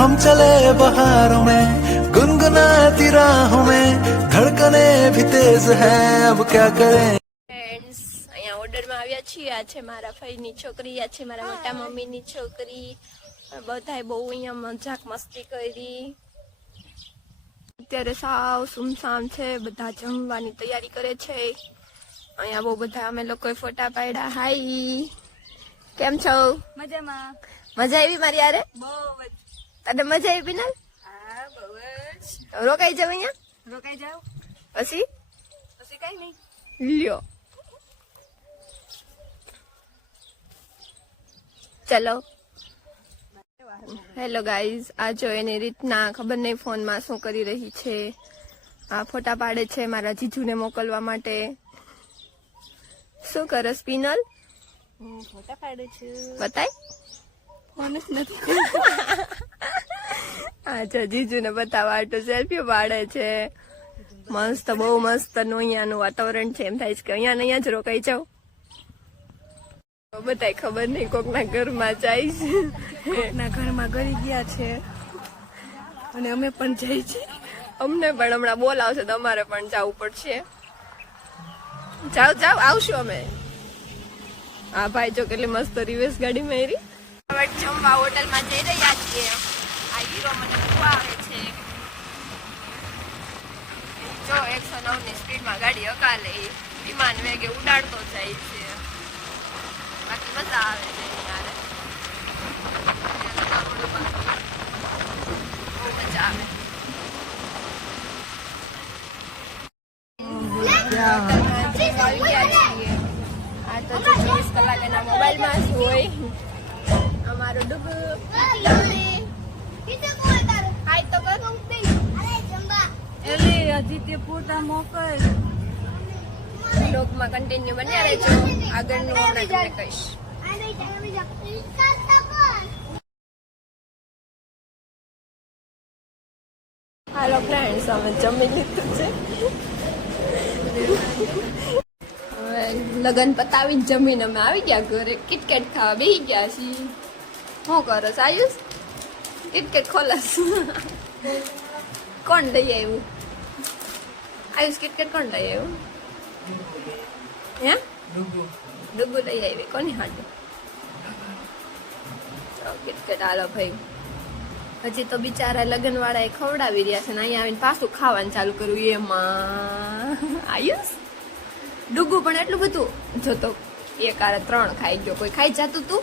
हम चले बहारों में गुनगुनाती राहों में धड़कने भी तेज है अब क्या करें। ફ્રેન્ડ્સ અહીંયા ઓર્ડરમાં આવ્યા છીએ. આ છે મારા ફઈની છોકરી, આ છે મારા મોટા મમ્મીની છોકરી. બધાય બહુ અહીંયા મજાક મસ્તી કરી. અત્યારે સાવ સુમસામ છે, બધા જમવાની તૈયારી કરે છે. અહીંયા બહુ બધા અમે લોકોએ ફોટા પાડ્યા. હાય, કેમ છો? મજામાં. મજા આવી મારી યારે? બહુ જ. તને મજા આવી ને? હા, બહુ જ. રોકાઈ જાવ અહીંયા? રોકાઈ જાવ પછી પછી કઈ નહીં. લ્યો ચલો. હેલો ગાઈઝ, આ જો એની રીતના ખબર નહીં ફોનમાં શું કરી રહી છે. આ ફોટા પાડે છે મારા જીજુને મોકલવા માટે. શું કરે સ્પિનલ? હું ફોટા પાડું છું. બતાય. ફોન જ નથી. આ જો જીજુને બતાવવા તો સેલ્ફી પાડે છે. મસ્ત, બહુ મસ્ત નું અહીંયાનું વાતાવરણ છે. એમ થાય છે કે અહીંયા ને અહીંયા જ રોકાઈ જાવ. બધાય ખબર નહીં કોકના ઘરમાં જાય છે. કોકના ઘરમાં ગરી ગયા છે અને અમે પણ જઈ છીએ. અમને પણ હમણાં બોલાવશે તો અમારે પણ જવું પડશે. જાવ જાવ, આવશું અમે. હા ભાઈ જો કેટલી મસ્ત રિવેશ ગાડી મેરી. હવે જમવા હોટલમાં જઈ રહ્યા છીએ. આ હીરો મને મૂકવા આવે છે. જો 109 ની સ્પીડમાં ગાડી હકાલે, વિમાન વેગે ઉડાડતો જાય છે. બાકી મજા આવે છે યારે. બહુ મજા આવે. આ તો 24 કલાક એના મોબાઈલમાં જ હોય. અમારો ડુગુ હાય તો કર. એટલે હજી તે ફોટા મોકલ. લોકમાં કન્ટિન્યુ બન્યા રહેજો. આગળનું હમણાં તમને કહીશ. હાલો ફ્રેન્ડ્સ, અમે જમી લીધું છે. હવે લગન પતાવી જમીને અમે આવી ગયા ઘરે. કિટકેટ ખાવા બેસી ગયા છીએ. શું કરો આયુષ? કિટકેટ ખોલસ. કોણ લઈ આવ્યું? આયુષ કિટકેટ કોણ લઈ આવ્યું? હે ડુગુ લઈ આવી. કોની હાજર? કિટકેટ હાલો ભાઈ. હજી તો બિચારા લગ્ન વાળા એ ખવડાવી રહ્યા છે ને અહીંયા આવીને પાછું ખાવાનું ચાલુ કર્યું. એમાં આયુષ ડુગુ પણ એટલું બધું જો તો એક આરે 3 ખાઈ ગયો. કોઈ ખાઈ જતું તું?